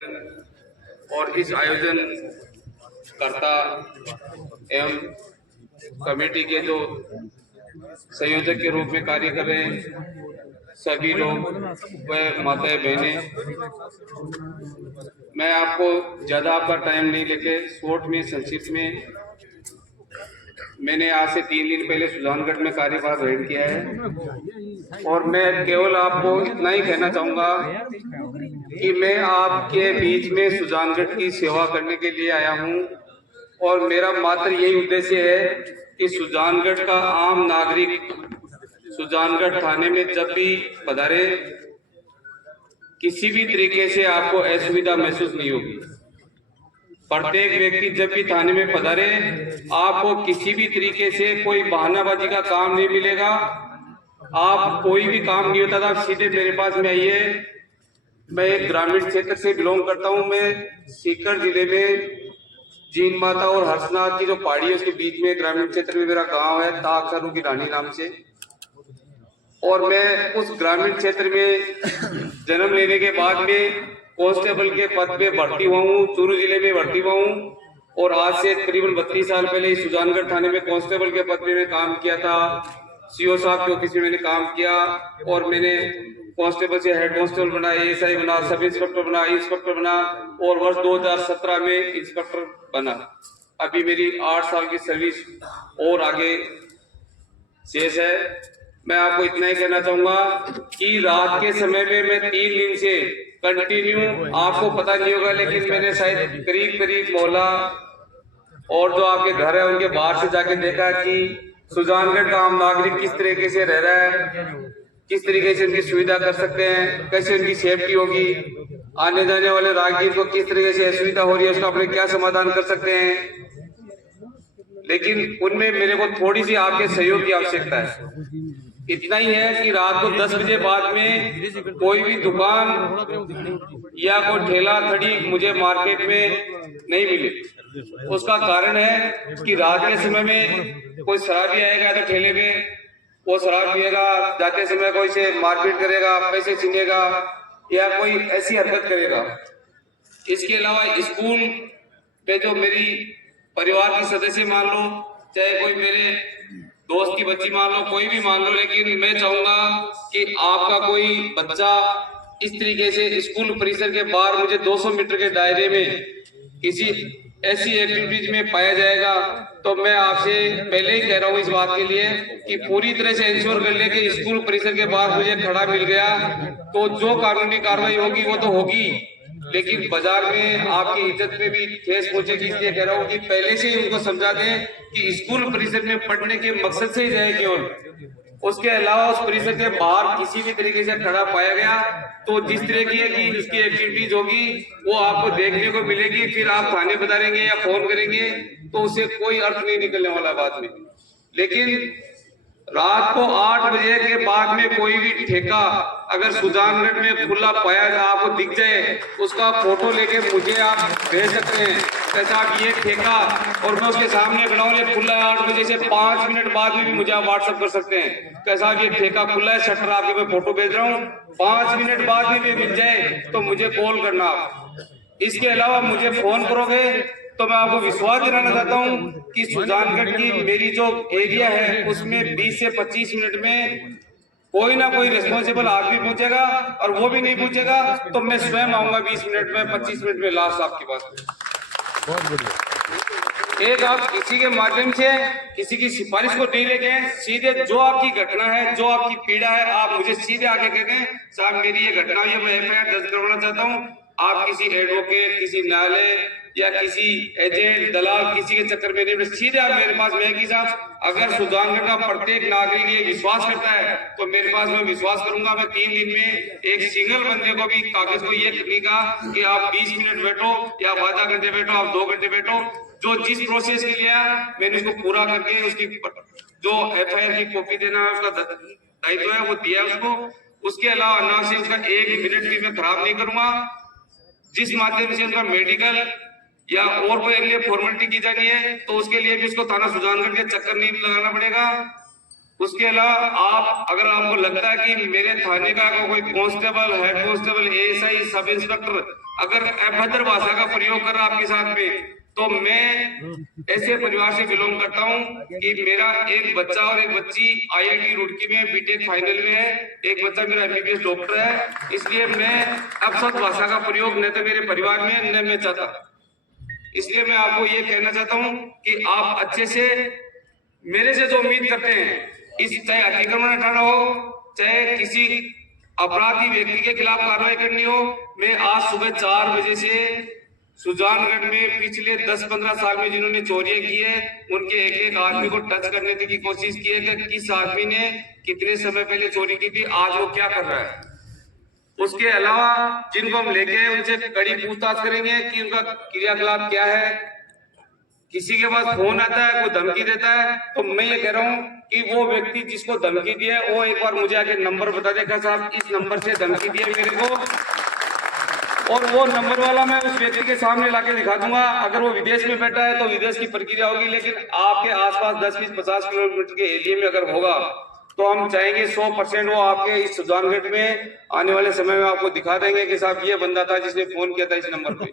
और इस आयोजन करता एवं कमेटी के जो संयोजक के रूप में कार्य कर रहे हैं सभी लोग व माताएं बहनें, मैं आपको ज़्यादा आपका टाइम नहीं लेके शॉर्ट में संक्षिप्त में, मैंने आज से 3 दिन पहले सुजानगढ़ में कार्यभार ग्रहण किया है और मैं केवल आपको इतना ही कहना चाहूँगा कि मैं आपके बीच में सुजानगढ़ की सेवा करने के लिए आया हूँ और मेरा मात्र यही उद्देश्य है कि सुजानगढ़ का आम नागरिक सुजानगढ़ थाने में जब भी पधारे किसी भी तरीके से आपको असुविधा महसूस नहीं होगी। प्रत्येक व्यक्ति जब भी थाने में पधारे आपको किसी भी तरीके से कोई बहानाबाजी का काम नहीं मिलेगा। आप कोई भी काम नहीं होता था सीधे मेरे पास में आइए। मैं एक ग्रामीण क्षेत्र से बिलोंग करता हूं। मैं सीकर जिले में जीन माता और हर्षनाथ की जो पहाड़ी है उसके बीच में ग्रामीण क्षेत्र में मेरा गांव है ताकसरू की रानी नाम से, और मैं उस ग्रामीण क्षेत्र में जन्म लेने के बाद में कांस्टेबल के पद पे भर्ती हुआ हूँ, चूरू जिले में भर्ती हुआ हूँ और आज से करीबन 32 साल पहले सुजानगढ़ थाने में कांस्टेबल के पद पे मैं काम किया था। सीओ साहब के ऑफिस में मैंने काम किया और मैंने कांस्टेबल से हेड कांस्टेबल बना, एएसआई बना, सब इंस्पेक्टर बना, इंस्पेक्टर बना और वर्ष 2017 में इंस्पेक्टर बना। अभी मेरी 8 साल की सर्विस और आगे शेष है। मैं आपको इतना ही कहना चाहूंगा कि रात के समय में मैं 3 दिन से कंटिन्यू, आपको पता नहीं होगा लेकिन मैंने शायद करीब मोहल्ला और जो आपके घर है उनके बाहर से जाके देखा कि सुजानगढ़ का आम नागरिक किस तरीके से रह रहा है, किस तरीके से उनकी सुविधा कर सकते हैं, कैसे उनकी सेफ्टी होगी, आने जाने वाले राहगीर को किस तरीके से असुविधा हो रही है उसका अपने क्या समाधान कर सकते हैं। लेकिन उनमें मेरे को थोड़ी सी आपके सहयोग की आवश्यकता है। इतना ही है कि रात को 10 बजे बाद में कोई भी दुकान या कोई ठेला खड़ी मुझे मार्केट में नहीं मिली। उसका कारण है कि रात के समय में कोई शराबी आएगा तो ठेले पे वो शराब पिएगा, जाते समय कोई से मारपीट करेगा, पैसे छीनेगा या कोई ऐसी हरकत करेगा। इसके अलावा स्कूल पे जो मेरी परिवार के सदस्य मान लो, चाहे कोई मेरे दोस्त की बच्ची मान लो, कोई भी मान लो, लेकिन मैं चाहूंगा कि आपका कोई बच्चा इस तरीके से स्कूल परिसर के बाहर मुझे 200 मीटर के दायरे में किसी ऐसी एक्टिविटीज में पाया जाएगा तो मैं आपसे पहले ही कह रहा हूँ इस बात के लिए कि पूरी तरह से इंश्योर कर ले कि स्कूल परिसर के बाहर मुझे खड़ा मिल गया तो जो कानूनी कार्रवाई होगी वो तो होगी, लेकिन बाजार में आपकी इज्जत में भी ठेस पहुंचेगी। इसलिए कह रहा हूँ कि पहले से ही उनको समझा दें कि स्कूल परिसर में पढ़ने के मकसद से ही जाए केवल, उसके अलावा उस परिसर के बाहर किसी भी तरीके से खड़ा पाया गया तो जिस तरह की है कि उसकी एक्टिविटीज होगी वो आपको देखने को मिलेगी। फिर आप थाने बताएंगे या फोन करेंगे तो उससे कोई अर्थ नहीं निकलने वाला बाद में। लेकिन रात को 8 बजे के बाद में कोई भी ठेका अगर सुजानगढ़ में खुला पाया आपको दिख जाए उसका फोटो लेके मुझे आप भेज सकते हैं कैसा आप ये ठेका, और मैं उसके सामने खड़ा हूं खुला है 8 बजे से 5 मिनट बाद में भी मुझे आप व्हाट्सएप कर सकते हैं कैसा ये ठेका खुला है, शटर आपके मैं फोटो भेज रहा हूँ, 5 मिनट बाद में भी मिल जाए तो मुझे कॉल करना आप। इसके अलावा मुझे फोन करोगे तो मैं आपको विश्वास दिलाना चाहता हूं कि सुजानगढ़ की मेरी जो एरिया है उसमें 20 से 25 मिनट में कोई ना कोई रिस्पॉन्सिबल आदमी पूछेगा, और वो भी नहीं पूछेगा तो मैं स्वयं आऊंगा 20 मिनट में 25 मिनट में लास्ट आपके पास। बहुत बढ़िया। एक आप किसी के माध्यम से किसी की सिफारिश को नहीं लेके सीधे जो आपकी घटना है, जो आपकी पीड़ा है, आप मुझे सीधे आके कहते साहब मेरी ये घटना हुई है, मैं एफआईआर दर्ज करवाना चाहता हूँ। आप किसी एडवोकेट, किसी न्यायालय या किसी एजेंट, दलाल किसी के चक्कर में नहीं, सीधे आप मेरे पास में कि साहब अगर सुजानगढ़ का प्रत्येक नागरिक ये विश्वास करता है तो मेरे पास मैं विश्वास करूंगा। मैं 3 दिन में एक सिंगल बंदे को भी कागज को ये नहीं कहा कि आप 20 मिनट बैठो या आप आधा घंटे बैठो, आप 2 घंटे बैठो, जो जिस प्रोसेस के लिए मैंने उसको पूरा करके उसकी जो एफआईआर की कॉपी देना है उसका दायित्व है वो दिया उसको। उसके अलावा ना से उसका 1 मिनट भी मैं खराब नहीं करूंगा। जिस माध्यम से उनका मेडिकल या और कोई अगली फॉर्मेलिटी की जानी है तो उसके लिए भी उसको थाना सुजानगढ़ के चक्कर नहीं लगाना पड़ेगा। उसके अलावा आप अगर आपको लगता है कि मेरे थाने का कोई constable, head constable, ASI, sub inspector अगर अभद्र भाषा का प्रयोग कर रहा आपके साथ में, तो मैं ऐसे परिवार से बिलोंग करता हूं कि मेरा एक बच्चा और एक बच्ची आईआईटी रुड़की में बीटेक फाइनल में है, एक बच्चा मेरा एमबीबीएस डॉक्टर है। इसलिए मैं अपशब्द भाषा का प्रयोग न तो मेरे परिवार में न मैं चाहता। इसलिए मैं आपको ये कहना चाहता हूं कि आप अच्छे से मेरे से जो उम्मीद करते हैं, इस चाहे अतिक्रमण हटाना हो, चाहे किसी अपराधी व्यक्ति के खिलाफ कार्रवाई करनी हो, मैं आज सुबह 4 बजे से सुजानगढ़ में पिछले 10-15 साल में जिन्होंने चोरियां की है, उनके एक एक आदमी को टच करने की कोशिश की है कि किस आदमी ने कितने समय पहले चोरी की थी, आज वो क्या कर रहा है। उसके अलावा जिनको हम लेके आए उनसे कड़ी पूछताछ करेंगे कि उनका क्रियाकलाप क्या है। किसी के पास फोन आता है, कोई धमकी देता है, तो मैं ये कह रहा हूँ कि वो व्यक्ति जिसको धमकी दी है वो एक बार मुझे आके नंबर बता देगा, साहब इस नंबर से धमकी दी है मेरे को, और वो नंबर वाला मैं उस व्यक्ति के सामने लाके दिखा दूंगा। अगर वो विदेश में बैठा है तो विदेश की प्रक्रिया होगी, लेकिन आपके आसपास 10-20-50 किलोमीटर के एरिया में अगर होगा तो हम चाहेंगे 100% वो आपके इस सुजानगढ़ में आने वाले समय में आपको दिखा देंगे कि साहब ये बंदा था जिसने फोन किया था इस नंबर पे।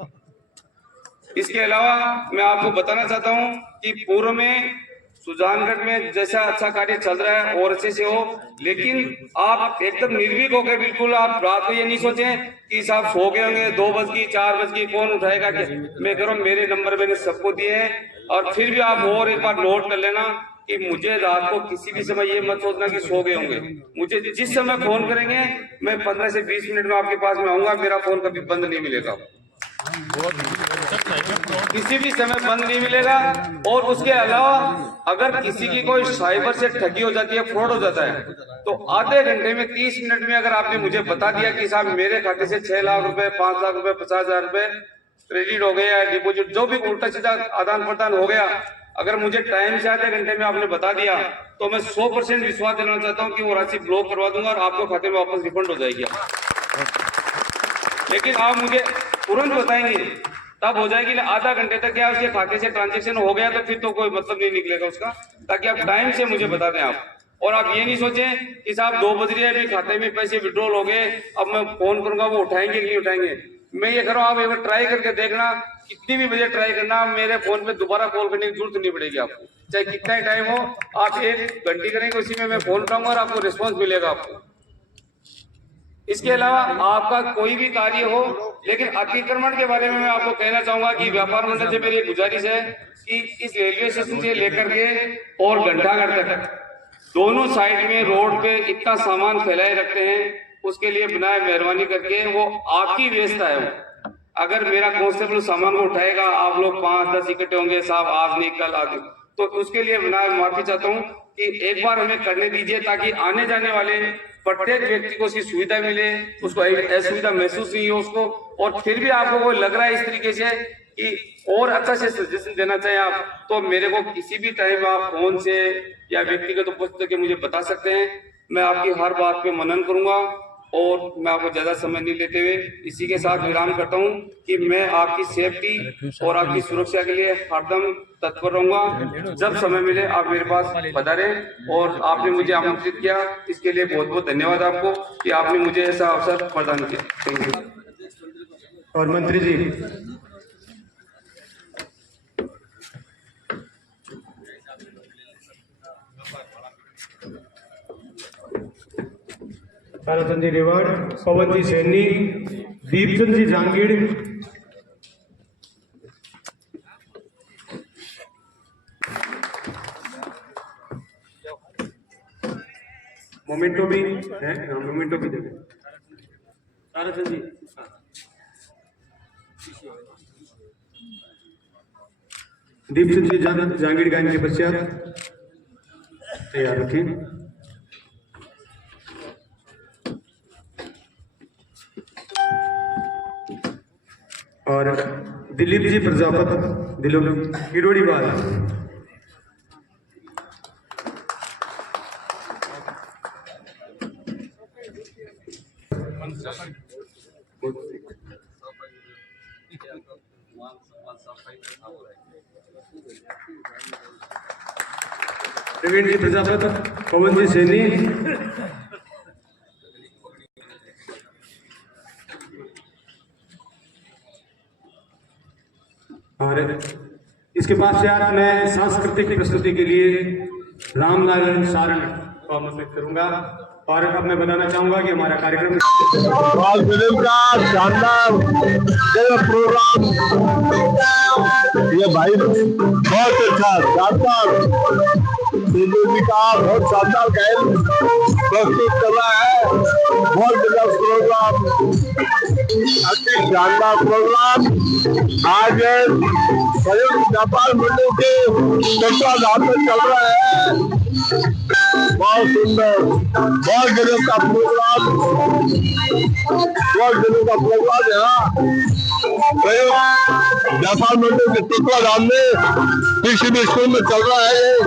इसके अलावा मैं आपको बताना चाहता हूं कि पूर्व में सुजानगढ़ में जैसा अच्छा कार्य चल रहा है और अच्छे से हो, लेकिन आप एकदम निर्भीक होकर बिल्कुल आप रात को ये नहीं सोचें कि साहब सो गए होंगे, 2 बज गई 4 बज गई कौन उठाएगा क्या। मैं कह रहा हूं मेरे नंबर मैंने सबको दिए हैं, और फिर भी आप और एक बार नोट कर लेना कि मुझे रात को किसी भी समय ये मत सोचना कि सो गए होंगे। मुझे जिस समय फोन करेंगे मैं 15 से 20 मिनट में आपके पास में आऊंगा, मेरा फोन कभी बंद नहीं मिलेगा, किसी भी समय बंद नहीं मिलेगा। और उसके अलावा अगर किसी की कोई साइबर से ठगी हो जाती है, फ्रॉड हो जाता है, तो आधे घंटे में 30 मिनट में अगर आपने मुझे बता दिया कि साहब मेरे खाते से 6 लाख रुपए, 5 लाख रुपए, 50,000 रुपए क्रेडिट हो गया है, डिपोजिट जो भी उल्टा सीधा आदान प्रदान हो गया, अगर मुझे टाइम से आधे घंटे में आपने बता दिया तो मैं 100% विश्वास दिलाना चाहता हूँ कि वो राशि ब्लॉक करवा दूंगा और आपको खाते में वापस रिफंड हो जाएगी। लेकिन आप मुझे तुरंत बताएंगे तब हो जाएगी, आधा घंटे तक क्या उसके खाते से ट्रांजेक्शन हो गया तो फिर तो कोई मतलब नहीं निकलेगा उसका, ताकि आप टाइम से मुझे बता दें आप। और आप ये नहीं सोचें कि साहब 2 बज रहे हैं अभी खाते में पैसे विड्रॉल हो गए, अब मैं फोन करूंगा वो उठाएंगे कि नहीं उठाएंगे। मैं ये कह रहा हूं आप एक बार ट्राई करके देखना, कितनी भी बजे ट्राई करना, मेरे फोन पे दोबारा कॉल करने की जरूरत नहीं पड़ेगी आपको, चाहे कितना ही टाइम हो, आप 1 घंटे करेंगे उसी में मैं फोन उठाऊंगा और आपको रिस्पॉन्स मिलेगा आपको। इसके अलावा आपका कोई भी कार्य हो, लेकिन अतिक्रमण के बारे में मैं आपको कहना चाहूंगा कि व्यापार मंडल से मेरी गुजारिश है कि इस रेलवे स्टेशन से लेकर के और घंटाघर तक दोनों साइड में रोड पे इतना सामान फैलाए रखते हैं, उसके लिए बनाए मेहरबानी करके वो आपकी व्यवस्था है। अगर मेरा कांस्टेबल सामान को उठाएगा, आप लोग 5-10 इकट्ठे होंगे, साहब आज नहीं कल आज, तो उसके लिए मैं माफी चाहता हूँ कि एक बार हमें करने दीजिए, ताकि आने जाने वाले प्रत्येक व्यक्ति को उसकी सुविधा मिले, उसको असुविधा महसूस नहीं हो उसको। और फिर भी आपको कोई लग रहा है इस तरीके से कि और अच्छा से सजेशन देना चाहिए आप, तो मेरे को किसी भी टाइम आप फोन से या व्यक्तिगत उपस्थित के मुझे बता सकते हैं। मैं आपकी हर बात पे मनन करूंगा और मैं आपको ज्यादा समय नहीं लेते हुए इसी के साथ विराम करता हूं कि मैं आपकी सेफ्टी और आपकी सुरक्षा के लिए हरदम तत्पर रहूंगा। जब समय मिले आप मेरे पास पधारें, और आपने मुझे आमंत्रित किया इसके लिए बहुत बहुत धन्यवाद आपको कि आपने मुझे ऐसा अवसर प्रदान किया। Thank you. और मंत्री जी ताराचंद जी रेवाड़, पवन जी सैनी, दीपचंद जी जांगीड़, मोमेंटो भी है, मोमेंटो भी देंगे ताराचंद जी। दीपचंद जी जांगीड़ गायन के पश्चात तैयार रखें। और दिलीप जी प्रजापत किरोड़ी बाल, प्रवीण जी प्रजापति, पवन जी सैनी, और इसके पश्चात मैं सांस्कृतिक प्रस्तुति के लिए रामलाल सारण को आमंत्रित करूंगा। और अब मैं बताना चाहूंगा कि हमारा कार्यक्रम और फिल्म का शानदार प्रोग्राम, ये भाई बहुत अच्छा शानदार जी का बहुत शानदार गायन प्रस्तुत कर रहा है। बहुत बड़ा प्रोग्राम, अति शानदार प्रोग्राम आज संयुक्त व्यापार मंडल के तत्वाधान में चल रहा है। बहुत सुंदर, बहुत गजब का प्रोग्राम, बहुत गजब का प्रोग्राम यहाँ संयुक्त व्यापार मंडल के तत्वाधान में किसी भी स्कूल में चल रहा है।